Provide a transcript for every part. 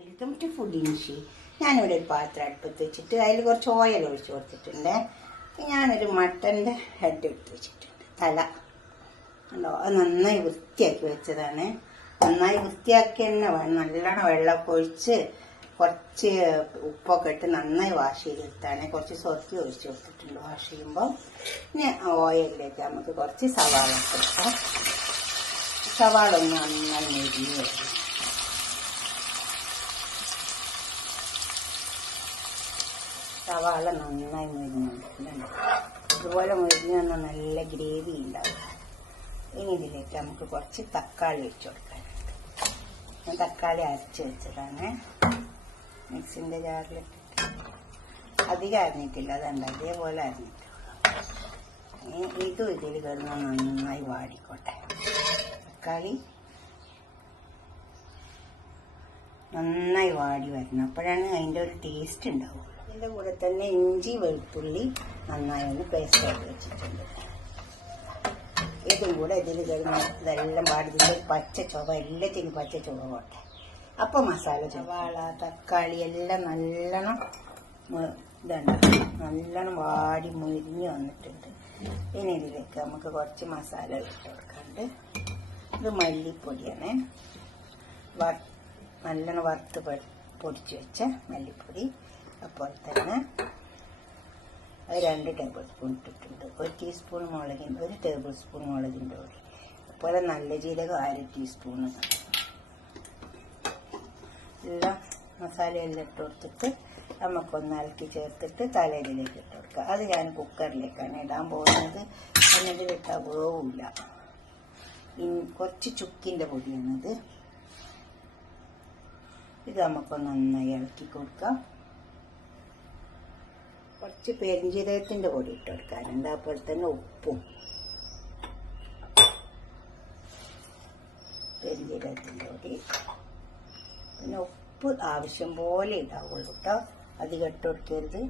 Welcome to ഫുഡിൻഷി. ഞാനിവിടെ ഒരു പാത്രം അടുപ്പത്ത് വെച്ചിട്ട് അതിൽ കുറച്ച് ഓയിൽ ഒഴിച്ച് കൊടുത്തിട്ടുണ്ട്. ഞാനൊരു മട്ടൻ്റെ ഹെഡ് എടുത്ത് വെച്ചിട്ടുണ്ട്, തല ഉണ്ടോ. അത് നന്നായി വൃത്തിയാക്കി വെച്ചതാണ്. നന്നായി വൃത്തിയാക്കി തന്നെ വേണം. നല്ലോണം വെള്ളമൊക്കെ ഒഴിച്ച് കുറച്ച് ഉപ്പൊക്കെ ഇട്ട് നന്നായി വാഷ് ചെയ്തെടുത്താണ്. കുറച്ച് സോത്തി ഒഴിച്ച് കൊടുത്തിട്ടുണ്ട് വാഷ് ചെയ്യുമ്പോൾ. ഇനി ഓയിലിലേക്ക് നമുക്ക് കുറച്ച് സവാള കൊടുക്കാം. സവാള ഒന്ന് നന്നായി മുരിഞ്ഞ് വരും. സവാള നന്നായി മുരിഞ്ഞിട്ടുണ്ട്. ഇതുപോലെ മുരിഞ്ഞ് വന്നാൽ നല്ല ഗ്രേവി ഉണ്ടാവും. ഇനി ഇതിലേക്ക് നമുക്ക് കുറച്ച് തക്കാളി വെച്ച് കൊടുക്കാനുണ്ട്. ഞാൻ തക്കാളി അരച്ച് വെച്ചതാണ് മിക്സിൻ്റെ ജാറിലിട്ടിട്ട്. അധികം അരിഞ്ഞിട്ടില്ല, അതുണ്ട് അതേപോലെ അരിഞ്ഞിട്ടുള്ളൂ. ഇതും ഇതിൽ കിടന്ന് നന്നായി വാടിക്കോട്ടെ. തക്കാളി നന്നായി വാടി വരണം, അപ്പോഴാണ് അതിൻ്റെ ഒരു ടേസ്റ്റ് ഉണ്ടാവുള്ളൂ. ഇതിൻ്റെ കൂടെ തന്നെ ഇഞ്ചി വെളുത്തുള്ളി നന്നായി ഒന്ന് പേസ്റ്റ് ആക്കി വെച്ചിട്ടുണ്ട്. ഇതും കൂടെ ഇതിൽ കിടന്ന് ഇതെല്ലാം പാടിതിൻ്റെ പച്ച ചുവ, എല്ലാത്തിനും പച്ച ചുവ പോട്ടെ. അപ്പോൾ മസാല സവാള തക്കാളി എല്ലാം നല്ലോണം നല്ലോണം വാടി മുരിഞ്ഞ് വന്നിട്ടുണ്ട്. ഇനി ഇതിലേക്ക് നമുക്ക് കുറച്ച് മസാല ഇട്ട് കൊടുക്കാണ്ട്. ഇത് മല്ലിപ്പൊടിയാണ്, നല്ലോണം വറുത്ത് പൊടിച്ച് വെച്ച മല്ലിപ്പൊടി. അപ്പോൾ തന്നെ അത് 2 ടേബിൾ സ്പൂൺ ഇട്ടിട്ടുണ്ട്. 1 ടീസ്പൂൺ മുളകിൻ്റെ 1 ടേബിൾ സ്പൂൺ മുളകിൻ്റെ പൊടി. അതുപോലെ നല്ല ജീരകം 1/2 ടീസ്പൂണ്. എല്ലാം മസാലയെല്ലാം ഇട്ട് കൊടുത്തിട്ട് നമുക്കൊന്ന് ഇളക്കി ചേർത്തിട്ട് തലേതിലേക്ക് ഇട്ട് കൊടുക്കുക. അത് ഞാൻ കുക്കറിലേക്കാണ് ഇടാൻ പോകുന്നത്. അതിലിട്ടാൽ വേവില്ല. കുറച്ച് ചുക്കിൻ്റെ പൊടിയാണിത്. ഇത് നമുക്കൊന്ന് നന്നായി ഇളക്കി കൊടുക്കാം. കുറച്ച് പെരിഞ്ജീരകത്തിൻ്റെ പൊടി ഇട്ട് കൊടുക്കാനുണ്ട്. അതുപോലെ തന്നെ ഉപ്പും പെരിഞ്ജീരകത്തിൻ്റെ പൊടി, പിന്നെ ഉപ്പ് ആവശ്യം പോലെ ഇടാവുള്ളൂ കേട്ടോ, അധികം ഇട്ട് കൊടുക്കരുത്.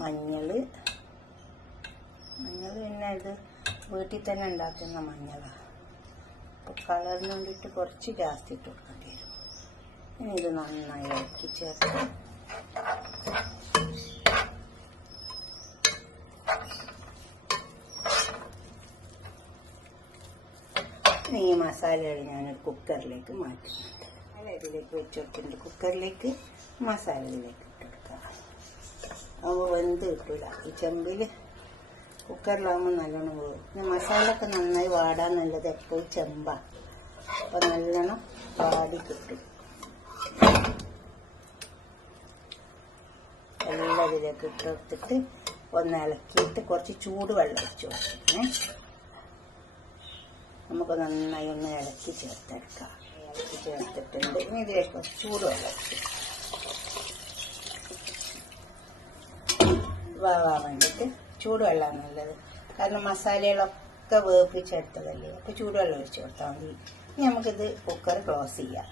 മഞ്ഞൾ പിന്നെ ഇത് വീട്ടിൽ തന്നെ ഉണ്ടാക്കുന്ന മഞ്ഞളാണ്. അപ്പോൾ കളറിന് വേണ്ടിയിട്ട് കുറച്ച് ജാസ്തി ഇട്ട് കൊടുക്കേണ്ടി വരും. ഇനി ഇത് നന്നായി ഇളക്കി ചേർത്ത് ഈ മസാലകൾ ഞാനൊരു കുക്കറിലേക്ക് മാറ്റുന്നുണ്ട്. ഇതിലേക്ക് വെച്ച് കൊടുക്കുന്നുണ്ട്. കുക്കറിലേക്ക് മസാലയിലേക്ക് ഇട്ട് കൊടുക്കുക. അപ്പോൾ വെന്ത് കിട്ടില്ല. ഈ ചെമ്പിൽ കുക്കറിലാകുമ്പോൾ നല്ലോണം പോകും. പിന്നെ മസാല ഒക്കെ നന്നായി വാടാൻ നല്ലത് എപ്പോഴും ചെമ്പാണ്. അപ്പോൾ നല്ലോണം വാടി കിട്ടും. എല്ലാം ഇതിലേക്ക് ഇട്ട് കൊടുത്തിട്ട് ഒന്ന് ഇളക്കിയിട്ട് കുറച്ച് ചൂടുവെള്ളം ഒഴിച്ച് കൊടുത്തിട്ടേ നമുക്ക് നന്നായി ഒന്ന് ഇളക്കി ചേർത്തെടുക്കാം. ഇളക്കി ചേർത്തിട്ടുണ്ട്. ഇനി ഇതിലേക്ക് കുറച്ച് ചൂടുവെള്ളം വേവാൻ വേണ്ടിയിട്ട് ചൂടുവെള്ളം നല്ലത്. കാരണം മസാലകളൊക്കെ വേപ്പിച്ചെടുത്തതല്ലേ. അപ്പോൾ ചൂടുവെള്ളം ഒഴിച്ച് കൊടുത്താൽ മതി. ഇനി നമുക്കിത് കുക്കർ ക്ലോസ് ചെയ്യാം.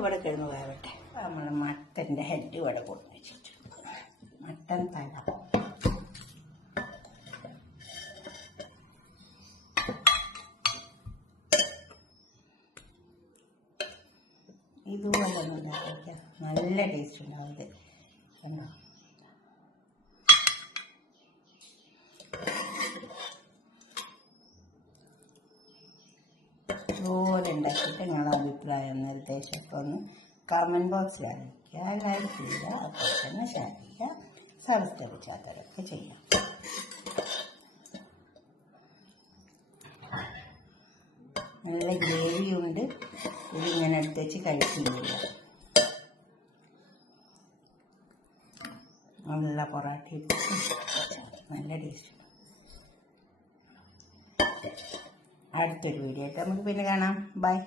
ഇവിടെ കിടന്ന് വേവട്ടെ. നമ്മൾ മട്ടൻ്റെ ഹെഡ് ഇവിടെ കൊടുത്ത് വെച്ചിട്ടുണ്ട്. മട്ടൻ തല ഇതുപോലെ ഒന്ന് ഉണ്ടാക്കിയാൽ നല്ല ടേസ്റ്റ് ഉണ്ടാവും. ഇത് കണ്ടോ, ഇതുപോലെ ഉണ്ടാക്കിയിട്ട് നിങ്ങളുടെ അഭിപ്രായം നിർദ്ദേശമൊക്കെ ഒന്ന് കമൻറ്റ് ബോക്സിൽ അറിയിക്കുക. ലൈക്ക് ചെയ്യുക, അതുപോലെ തന്നെ ഷെയർ ചെയ്യുക, സബ്സ്ക്രൈബ് ചെയ്യാത്തവരൊക്കെ ചെയ്യാം. നല്ല ഗ്രേവിയുണ്ട്. ഇതിങ്ങനെ എടുത്ത് വെച്ച് കഴിക്കുന്നില്ല. നല്ല പൊറാട്ട നല്ല ടേസ്റ്റ്. അടുത്തൊരു വീഡിയോ ആയിട്ട് നമുക്ക് പിന്നെ കാണാം. ബൈ.